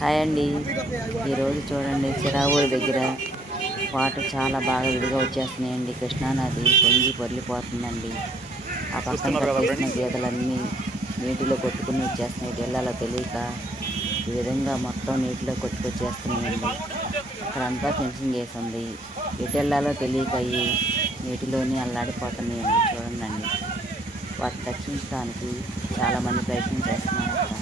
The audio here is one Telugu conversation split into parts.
హాయ్ అండి. ఈరోజు చూడండి చిరావూరు దగ్గర వాటర్ చాలా బాగా విడిగా వచ్చేస్తున్నాయండి. కృష్ణానది పొంగి పొర్లిపోతుందండి. ఆ పక్కన కట్టేసిన గీతలన్నీ నీటిలో కొట్టుకుని వచ్చేస్తున్నాయి. వెళ్ళాలో తెలియక ఈ విధంగా మొత్తం నీటిలో కొట్టుకొచ్చేస్తున్నాయండి. అక్కడంతా ఫెన్సింగ్ వేసి ఉంది. ఎటు వెళ్ళాలో తెలియక అయ్యి నీటిలోనే అల్లాడిపోతున్నాయండి. చూడండి, వాటిని రక్షించడానికి చాలామంది ప్రయత్నం చేస్తున్నారు అక్కడ.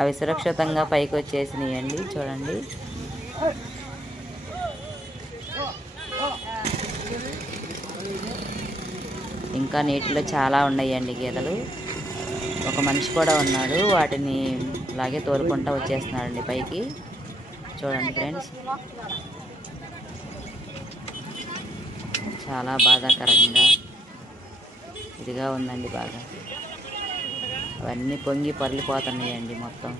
అవి సురక్షితంగా పైకి వచ్చేసినాయండి. చూడండి, ఇంకా నీటిలో చాలా ఉన్నాయండి గీతలు. ఒక మనిషి కూడా ఉన్నాడు. వాటిని అలాగే తోలుకుంటూ వచ్చేస్తున్నాడండి పైకి. చూడండి ఫ్రెండ్స్, చాలా బాధాకరంగా ఇదిగా ఉందండి బాగా. అవన్నీ పొంగి పొర్లిపోతున్నాయండి మొత్తం.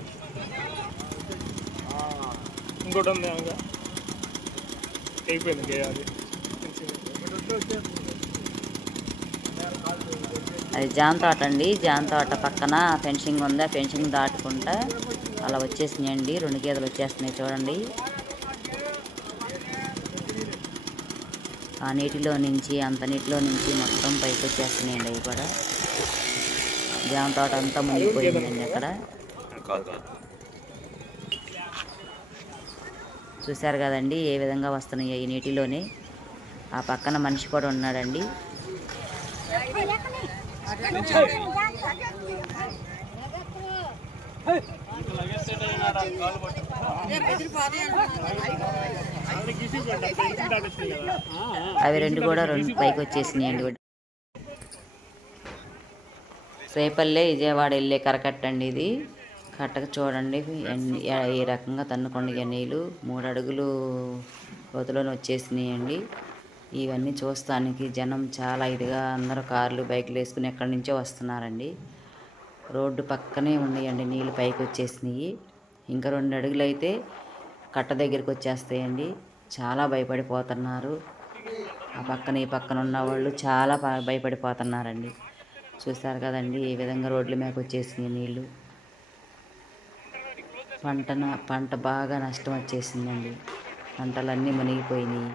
అది జామ తోట అండి. జామ తోట పక్కన ఫెన్సింగ్ ఉంది. ఆ ఫెన్సింగ్ దాటుకుంటా అలా వచ్చేసినాయండి. 2 గీతలు వచ్చేస్తున్నాయి చూడండి. ఆ నీటిలో నుంచి, అంత నీటిలో నుంచి మొత్తం పైకి వచ్చేస్తున్నాయండి. అవి కూడా జామ తోట అంతా మునిగిపోయిందండి అక్కడ. చూశారు కదండి ఏ విధంగా వస్తున్నాయి ఈ నీటిలోనే. ఆ పక్కన మనిషి కూడా ఉన్నాడండి. అవి రెండు పైకి వచ్చేసినాయండి. రేపల్లె విజయవాడ వెళ్ళే కరకట్టండి ఇది. కట్టకు చూడండి ఈ రకంగా తన్నుకొండ నీళ్ళు 3 అడుగులు లోతులోనే వచ్చేసినాయండి. ఇవన్నీ చూస్తానికి జనం చాలా ఇదిగా అందరూ కార్లు బైకులు వేసుకుని ఎక్కడి నుంచో వస్తున్నారండి. రోడ్డు పక్కనే ఉన్నాయండి నీళ్ళు పైకి వచ్చేసినాయి. ఇంకా 2 అడుగులు అయితే కట్ట దగ్గరికి వచ్చేస్తాయండి. చాలా భయపడిపోతున్నారు. ఆ పక్కన ఈ పక్కన ఉన్న వాళ్ళు చాలా భయపడిపోతున్నారండి. చూస్తారు కదండి ఏ విధంగా రోడ్ల మీదకి వచ్చేసినాయి నీళ్ళు. పంట బాగా నష్టం వచ్చేసిందండి. పంటలన్నీ మునిగిపోయినాయి.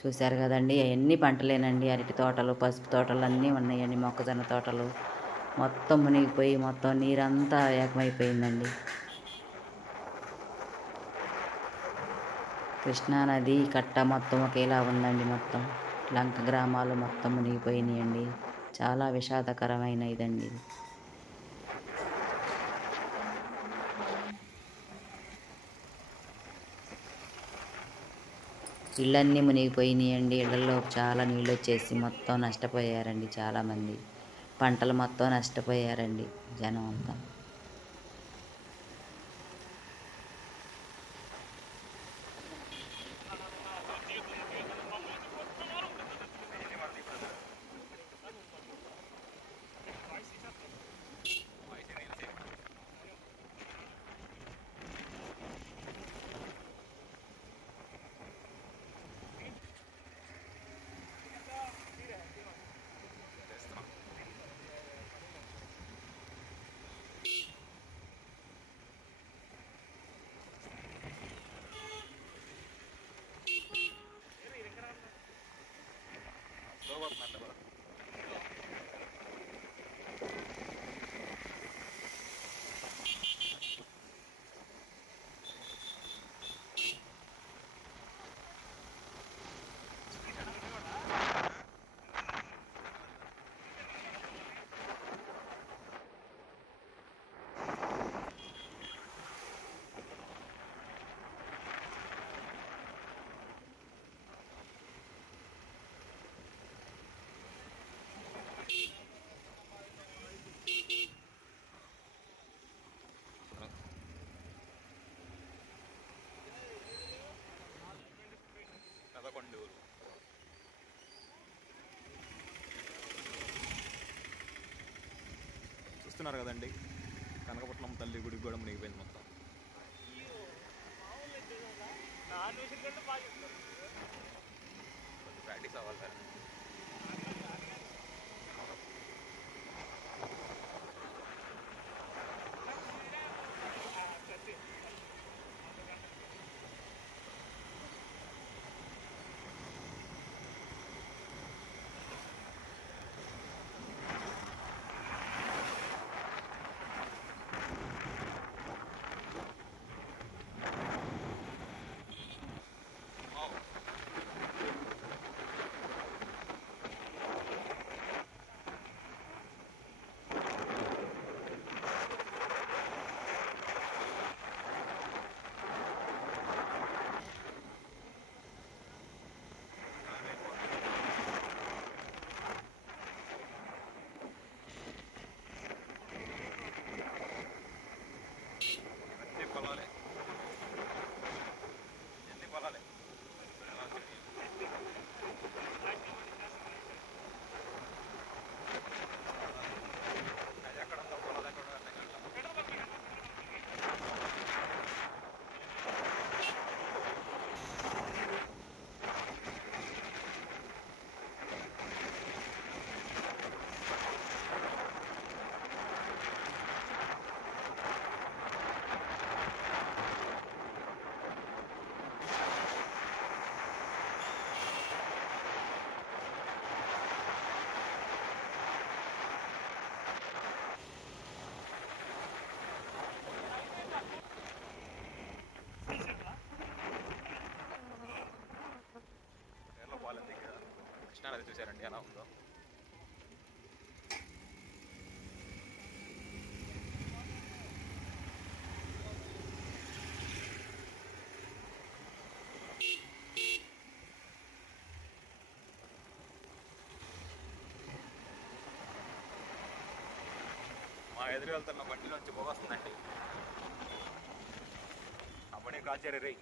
చూశారు కదండి, అవన్నీ పంటలేనండి. అరటి తోటలు, పసుపు తోటలు అన్నీ ఉన్నాయండి. మొక్కజొన్న తోటలు మొత్తం మునిగిపోయి మొత్తం నీరంతా ఏకమైపోయిందండి. కృష్ణానది కట్ట మొత్తం ఒకేలా ఉందండి. మొత్తం లంక గ్రామాలు మొత్తం మునిగిపోయినాయండి. చాలా విషాదకరమైన ఇదండి. ఇళ్ళన్నీ మునిగిపోయినాయండి. ఇళ్లలో చాలా నీళ్ళు వచ్చేసి మొత్తం నష్టపోయారండి చాలామంది. పంటలు మొత్తం నష్టపోయారండి జనం అంతా. కొండూరు చూస్తున్నారు కదండి, కనకపట్నం తల్లి గుడికి కూడా మునిగిపోయింది మొత్తం. ప్రాక్టీస్ అవ్వాలి సార్. పొలాలే, ఎన్ని పొలాలే. అది ఎక్కడంతా పొలాలు ఎక్కడ పాలెం దగ్గర కృష్ణానది చూసారండి ఎలా ఉందో. మా ఎదురు వెళ్తున్న బండిలోంచి పొగ వస్తుందండి. అప్పుడే కాచారు రే.